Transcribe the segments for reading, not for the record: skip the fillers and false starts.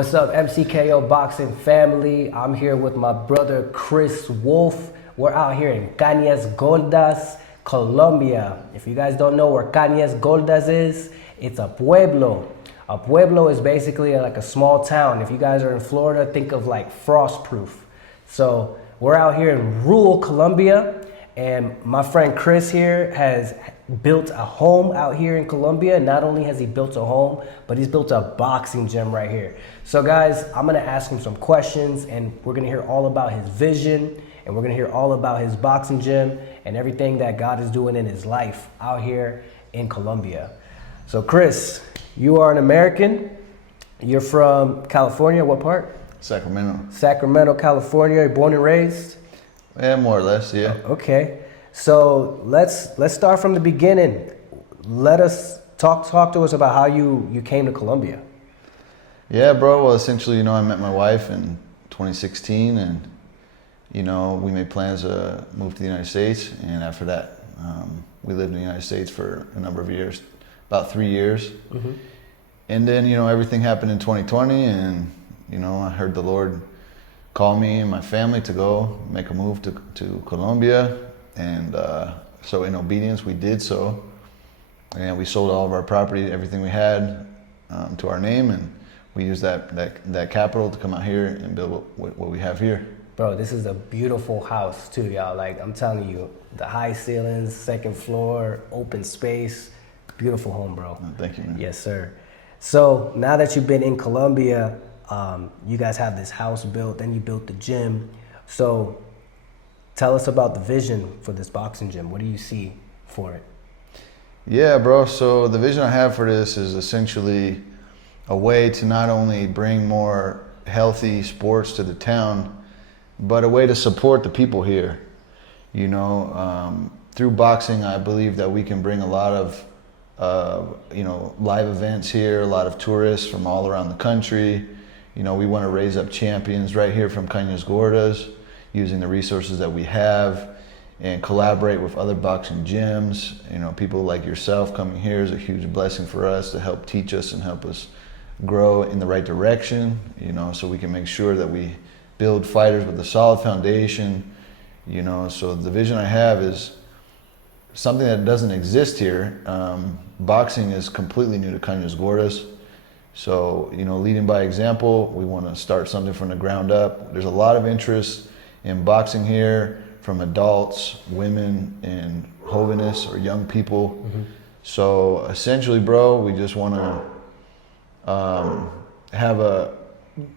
What's up, MCKO boxing family? I'm here with my brother Chris Wolf. We're out here in Cañasgordas, Colombia. If you guys don't know where Cañasgordas is, it's a pueblo. A pueblo is basically like a small town. If you guys are in Florida, think of like Frostproof. So we're out here in rural Colombia, and my friend Chris here has built a home out here in Colombia. Not only has he built a home, but he's built a boxing gym right here. So guys, I'm gonna ask him some questions, and we're gonna hear all about his vision, and we're gonna hear all about his boxing gym and everything that God is doing in his life out here in Colombia. So Chris, you are an American. You're from California. What part? Sacramento. Sacramento, California. You're born and raised? Yeah, more or less, yeah. Okay. So let's start from the beginning. Let us talk to us about how you came to Colombia. Yeah, bro. Well, essentially, I met my wife in 2016, and we made plans to move to the United States. And after that, we lived in the United States for a number of years, about 3 years. Mm-hmm. And then, everything happened in 2020, and I heard the Lord call me and my family to go make a move to Colombia. And so in obedience, we did so. And we sold all of our property, everything we had, to our name. And we used that capital to come out here and build what we have here. Bro, this is a beautiful house too, y'all. Like, I'm telling you, the high ceilings, second floor, open space, beautiful home, bro. Thank you, man. Yes, sir. So now that you've been in Colombia, you guys have this house built, then you built the gym. So tell us about the vision for this boxing gym. What do you see for it? Yeah, bro. So the vision I have for this is essentially a way to not only bring more healthy sports to the town, but a way to support the people here. Through boxing, I believe that we can bring a lot of live events here, a lot of tourists from all around the country. We want to raise up champions right here from Cañasgordas, using the resources that we have, and collaborate with other boxing gyms. People like yourself coming here is a huge blessing for us to help teach us and help us grow in the right direction, so we can make sure that we build fighters with a solid foundation. So the vision I have is something that doesn't exist here. Boxing is completely new to Cañasgordas. So, leading by example, we want to start something from the ground up. There's a lot of interest in boxing here from adults, women, and jóvenes, or young people. Mm-hmm. So essentially, bro, we just want to have a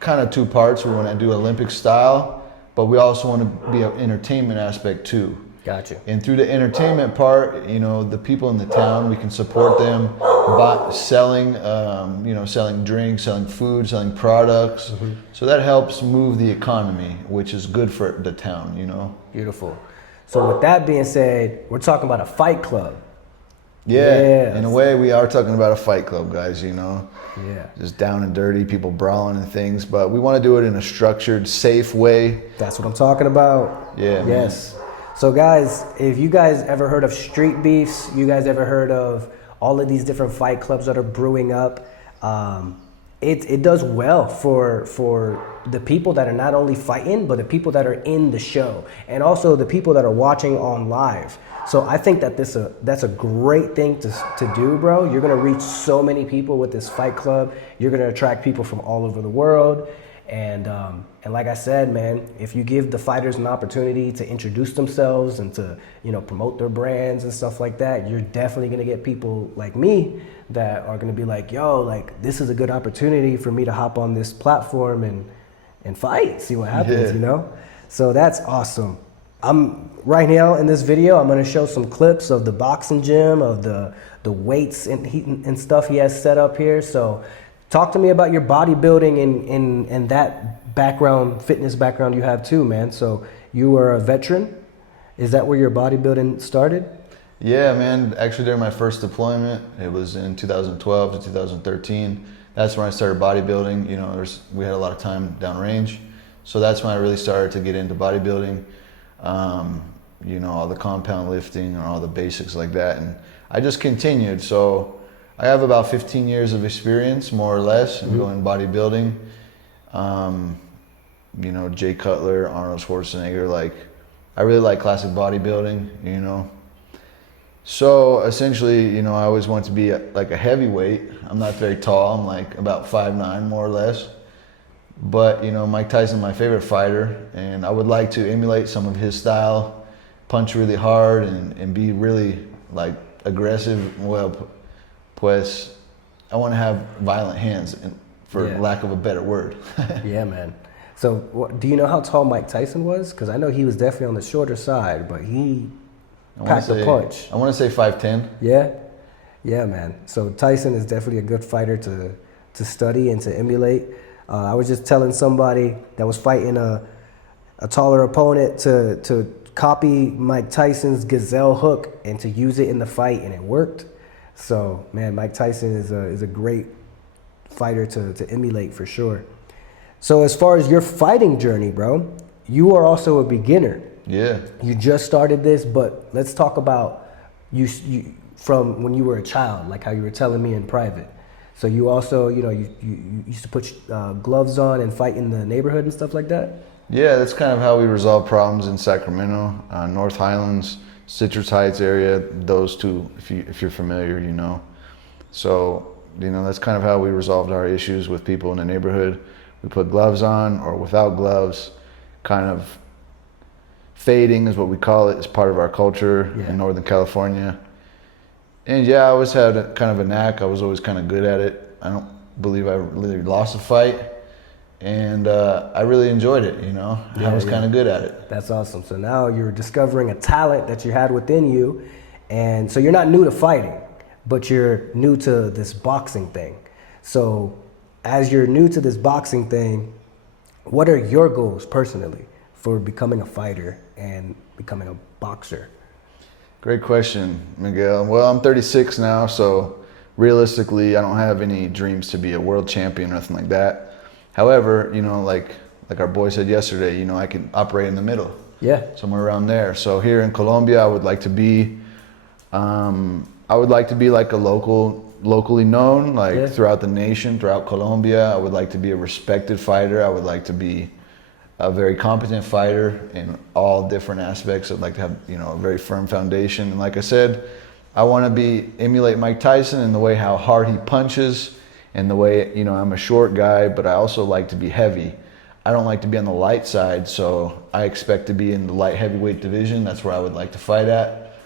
kind of two parts. We want to do Olympic style, but we also want to be an entertainment aspect too. Gotcha. And through the entertainment part, the people in the town, we can support them by selling, selling drinks, selling food, selling products. Mm-hmm. So that helps move the economy, which is good for the town, Beautiful. So with that being said, we're talking about a fight club. Yeah, in a way, we are talking about a fight club, guys, Yeah. Just down and dirty, people brawling and things. But we want to do it in a structured, safe way. That's what I'm talking about. Yeah. Yes. Man. So guys, if you guys ever heard of street beefs, you guys ever heard of all of these different fight clubs that are brewing up, it does well for the people that are not only fighting, but the people that are in the show, and also the people that are watching on live. So I think that that's a great thing to do, bro. You're gonna reach so many people with this fight club. You're gonna attract people from all over the world. And like I said, man, if you give the fighters an opportunity to introduce themselves and to, promote their brands and stuff like that, you're definitely going to get people like me that are going to be like, yo, like, this is a good opportunity for me to hop on this platform and fight, see what happens, So that's awesome. Right now in this video, I'm going to show some clips of the boxing gym, of the weights and stuff he has set up here. So talk to me about your bodybuilding and that background, fitness background you have too, man. So you were a veteran. Is that where your bodybuilding started? Yeah, man. Actually, during my first deployment, it was in 2012 to 2013. That's when I started bodybuilding. We had a lot of time downrange. So that's when I really started to get into bodybuilding. All the compound lifting and all the basics like that. And I just continued. So I have about 15 years of experience, more or less, in going bodybuilding. You know, Jay Cutler, Arnold Schwarzenegger. Like, I really like classic bodybuilding, you know. So essentially, you know, I always wanted to be like a heavyweight. I'm not very tall. I'm like about 5'9", more or less. But, you know, Mike Tyson, my favorite fighter, and I would like to emulate some of his style, punch really hard and be really like aggressive. Well, pues, I want to have violent hands, for lack of a better word. Yeah, man. So, do you know how tall Mike Tyson was? Because I know he was definitely on the shorter side, but he packed a punch. I want to say 5'10". Yeah? Yeah, man. So Tyson is definitely a good fighter to study and to emulate. I was just telling somebody that was fighting a taller opponent to copy Mike Tyson's gazelle hook and to use it in the fight, and it worked. So, man, Mike Tyson is a great fighter to emulate for sure. So as far as your fighting journey, bro, you are also a beginner. Yeah. You just started this, but let's talk about you from when you were a child, like how you were telling me in private. So you also, you know, you used to put gloves on and fight in the neighborhood and stuff like that? Yeah, that's kind of how we resolve problems in Sacramento, North Highlands, Citrus Heights area, those two, if you're familiar, you know. So, you know, that's kind of how we resolved our issues with people in the neighborhood. We put gloves on or without gloves, kind of fading is what we call it. It's part of our culture in Northern California. And yeah, I always had kind of a knack. I was always kind of good at it. I don't believe I really lost a fight. And I really enjoyed it, you know. I was kind of good at it. That's awesome. So now you're discovering a talent that you had within you. And so you're not new to fighting, but you're new to this boxing thing. So as you're new to this boxing thing, what are your goals personally for becoming a fighter and becoming a boxer? Great question, Miguel. Well, I'm 36 now, so realistically, I don't have any dreams to be a world champion or nothing like that. However, you know, like our boy said yesterday, you know, I can operate in the middle. Yeah. Somewhere around there. So here in Colombia, I would like to be like a locally known, like throughout the nation, throughout Colombia. I would like to be a respected fighter. I would like to be a very competent fighter in all different aspects. I'd like to have, you know, a very firm foundation. And like I said, I want to emulate Mike Tyson in the way how hard he punches and the way, you know, I'm a short guy, but I also like to be heavy. I don't like to be on the light side, so I expect to be in the light heavyweight division. That's where I would like to fight at.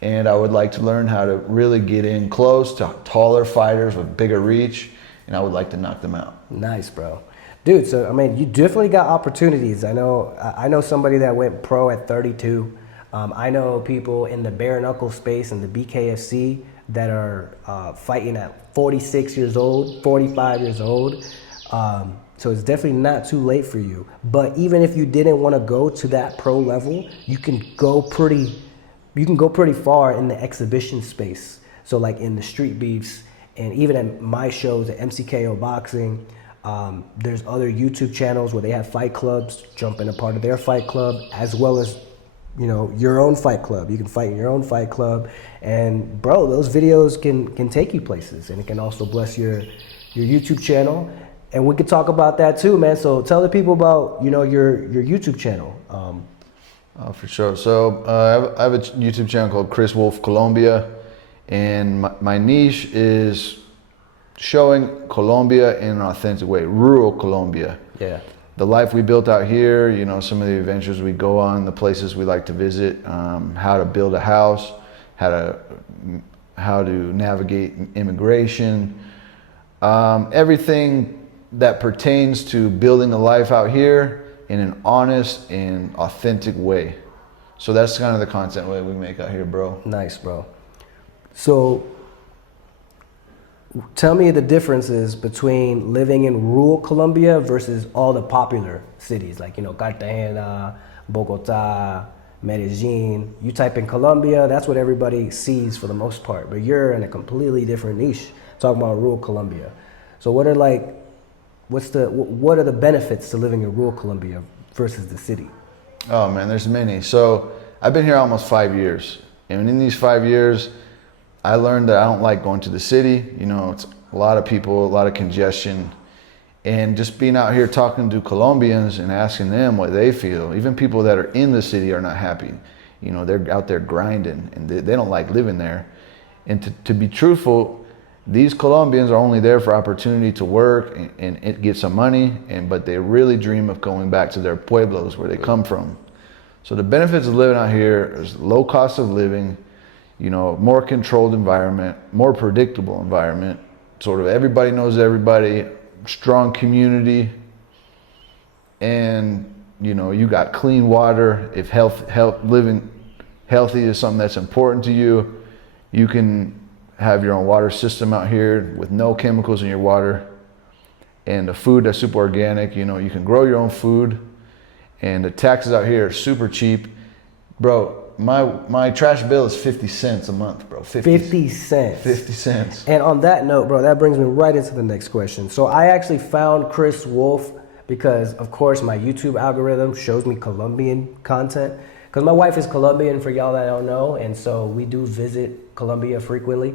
And I would like to learn how to really get in close to taller fighters with bigger reach, and I would like to knock them out. Nice, bro. Dude, so I mean, you definitely got opportunities. I know somebody that went pro at 32. I know people in the bare knuckle space and the BKFC that are fighting at 46 years old, 45 years old. So it's definitely not too late for you. But even if you didn't want to go to that pro level, you can go pretty far in the exhibition space. So like in the street beefs and even at my shows at MCKO Boxing, there's other YouTube channels where they have fight clubs, jump in a part of their fight club, as well as, you know, your own fight club. You can fight in your own fight club. And bro, those videos can take you places, and it can also bless your YouTube channel. And we could talk about that too, man. So tell the people about, you know, your YouTube channel. Oh, for sure. So I have a YouTube channel called Chris Wolf Colombia, and my niche is showing Colombia in an authentic way, rural Colombia. Yeah. The life we built out here, you know, some of the adventures we go on, the places we like to visit, how to build a house, how to navigate immigration, everything that pertains to building a life out here in an honest and authentic way. So that's kind of the content we make out here, bro. Nice, bro. So tell me the differences between living in rural Colombia versus all the popular cities, like, you know, Cartagena, Bogota, Medellin. You type in Colombia, that's what everybody sees for the most part, but you're in a completely different niche, talking about rural Colombia. So what are the benefits to living in rural Colombia versus the city? Oh man, there's many. So I've been here almost 5 years, and in these 5 years, I learned that I don't like going to the city. You know, it's a lot of people, a lot of congestion, And just being out here talking to Colombians and asking them what they feel, even people that are in the city are not happy. You know, they're out there grinding and they don't like living there. And to be truthful, these Colombians are only there for opportunity to work and get some money, but they really dream of going back to their pueblos where they come from. So the benefits of living out here is low cost of living, you know, more controlled environment, more predictable environment, sort of everybody knows everybody, strong community, and you know, you got clean water. If living healthy is something that's important to you, you can have your own water system out here with no chemicals in your water, and the food that's super organic. You know, you can grow your own food, and the taxes out here are super cheap, bro. My trash bill is 50 cents a month, bro. 50 cents. 50 cents. And on that note, bro, that brings me right into the next question. So I actually found Chris Wolf because, of course, my YouTube algorithm shows me Colombian content. Because my wife is Colombian, for y'all that don't know, and so we do visit Colombia frequently.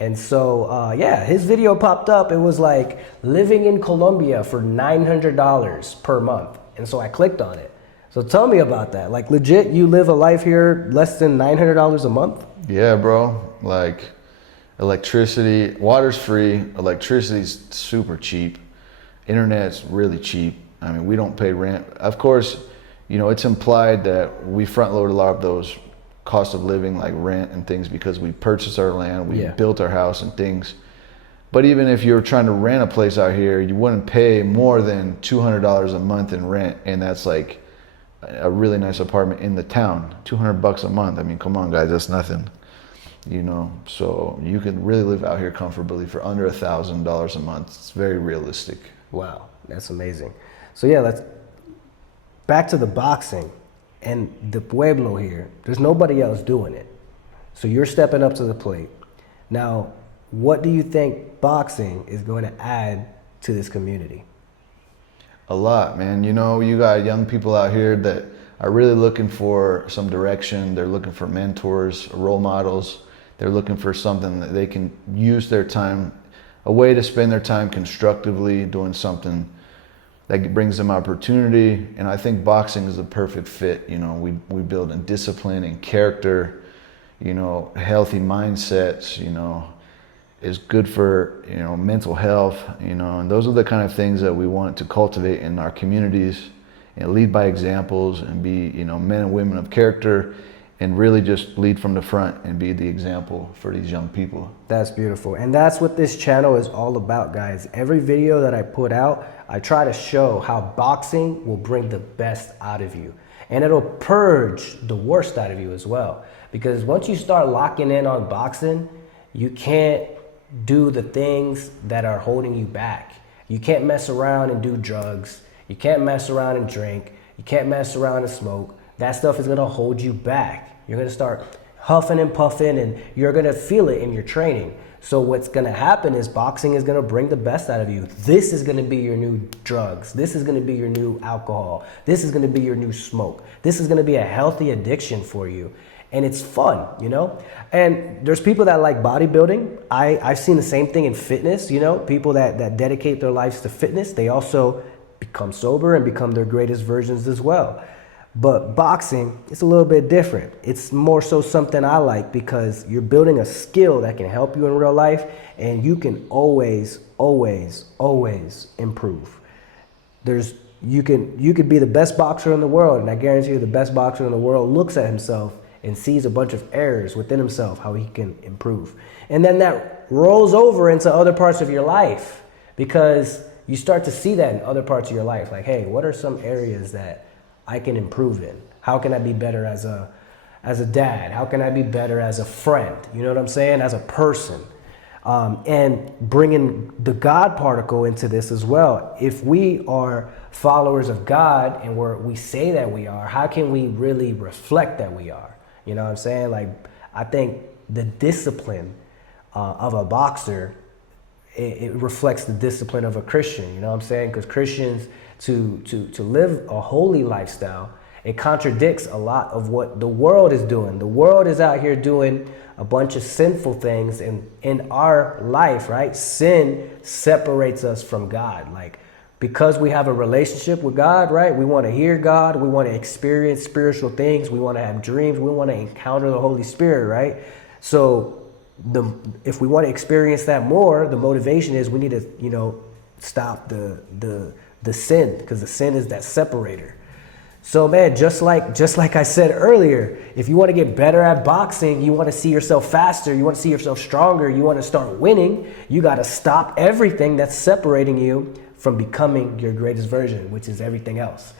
And so, yeah, his video popped up. It was like living in Colombia for $900 per month. And so I clicked on it. So tell me about that. Like, legit, you live a life here less than $900 a month? Yeah, bro. Like, electricity, water's free, electricity's super cheap, internet's really cheap. I mean, we don't pay rent. Of course, you know, it's implied that we front load a lot of those cost of living, like rent and things, because we purchased our land, we built our house and things. But even if you're trying to rent a place out here, you wouldn't pay more than $200 a month in rent, and that's like a really nice apartment in the town. $200 a month. I mean, come on, guys, that's nothing. You know, so you can really live out here comfortably for under $1,000 a month. It's very realistic. Wow, that's amazing. So yeah, let's back to the boxing and the pueblo here. There's nobody else doing it. So you're stepping up to the plate. Now, what do you think boxing is going to add to this community? A lot, man. You know, you got young people out here that are really looking for some direction. They're looking for mentors, role models. They're looking for something that they can use their time, a way to spend their time constructively, doing something that brings them opportunity. And I think boxing is the perfect fit. You know, we build in discipline and character, you know, healthy mindsets, you know, is good for, you know, mental health, you know, and those are the kind of things that we want to cultivate in our communities and lead by examples and be, you know, men and women of character and really just lead from the front and be the example for these young people. That's beautiful. And that's what this channel is all about, guys. Every video that I put out, I try to show how boxing will bring the best out of you. And it'll purge the worst out of you as well. Because once you start locking in on boxing, you can't do the things that are holding you back. You can't mess around and do drugs. You can't mess around and drink. You can't mess around and smoke. That stuff is gonna hold you back. You're gonna start huffing and puffing and you're gonna feel it in your training. So what's gonna happen is boxing is gonna bring the best out of you. This is gonna be your new drugs. This is gonna be your new alcohol. This is gonna be your new smoke. This is gonna be a healthy addiction for you. And it's fun, you know? And there's people that like bodybuilding. I've seen the same thing in fitness, you know? People that dedicate their lives to fitness, they also become sober and become their greatest versions as well. But boxing, it's a little bit different. It's more so something I like because you're building a skill that can help you in real life, and you can always, always, always improve. You could be the best boxer in the world, and I guarantee you the best boxer in the world looks at himself and sees a bunch of errors within himself, how he can improve. And then that rolls over into other parts of your life because you start to see that in other parts of your life. Like, hey, what are some areas that I can improve in? How can I be better as a dad? How can I be better as a friend? You know what I'm saying? As a person. And bringing the God particle into this as well. If we are followers of God and we say that we are, how can we really reflect that we are? You know what I'm saying? Like, I think the discipline of a boxer, it reflects the discipline of a Christian. You know what I'm saying? Because Christians, to live a holy lifestyle, it contradicts a lot of what the world is doing. The world is out here doing a bunch of sinful things in our life, right? Sin separates us from God. Like, because we have a relationship with God, right? We want to hear God. We want to experience spiritual things. We want to have dreams. We want to encounter the Holy Spirit, right? So if we want to experience that more, the motivation is we need to, stop the sin, because the sin is that separator. So man, just like I said earlier, if you want to get better at boxing, you want to see yourself faster, you want to see yourself stronger, you want to start winning, you got to stop everything that's separating you from becoming your greatest version, which is everything else.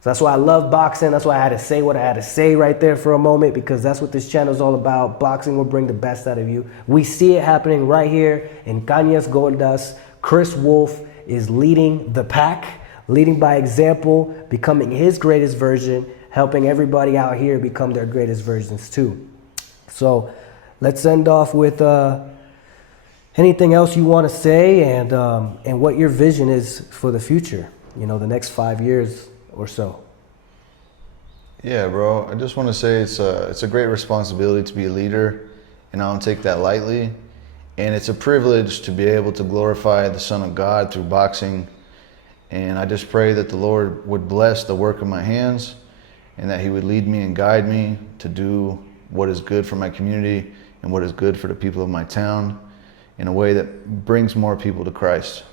So that's why I love boxing. That's why I had to say what I had to say right there for a moment, because that's what this channel is all about. Boxing will bring the best out of you. We see it happening right here in Cañasgordas. Chris Wolf is leading the pack, leading by example, becoming his greatest version, helping everybody out here become their greatest versions too. So let's end off with anything else you want to say, and what your vision is for the future, the next 5 years or so. Yeah, bro. I just want to say it's a great responsibility to be a leader, and I don't take that lightly. And it's a privilege to be able to glorify the Son of God through boxing. And I just pray that the Lord would bless the work of my hands, and that He would lead me and guide me to do what is good for my community and what is good for the people of my town in a way that brings more people to Christ.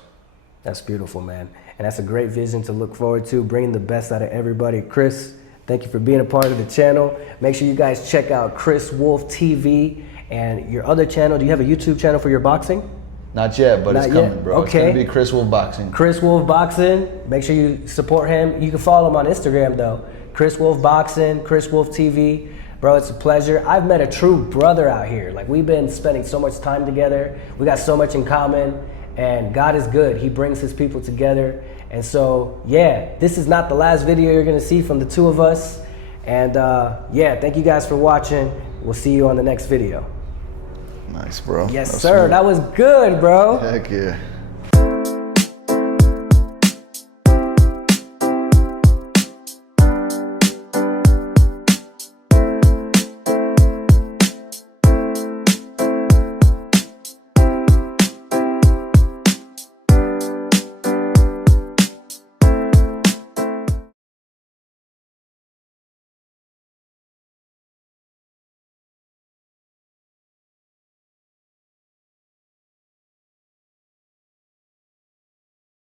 That's beautiful, man. And that's a great vision to look forward to, bringing the best out of everybody. Chris, thank you for being a part of the channel. Make sure you guys check out Chris Wolf TV and your other channel. Do you have a YouTube channel for your boxing? Not yet, but it's coming, bro. Okay. It's going to be Chris Wolf Boxing. Chris Wolf Boxing. Make sure you support him. You can follow him on Instagram, though. Chris Wolf Boxing, Chris Wolf TV. Bro, it's a pleasure. I've met a true brother out here. Like, we've been spending so much time together. We got so much in common. And God is good. He brings His people together. And so, yeah, this is not the last video you're going to see from the two of us. And, yeah, thank you guys for watching. We'll see you on the next video. Nice, bro. Yes, sir. That was good, bro. Heck yeah.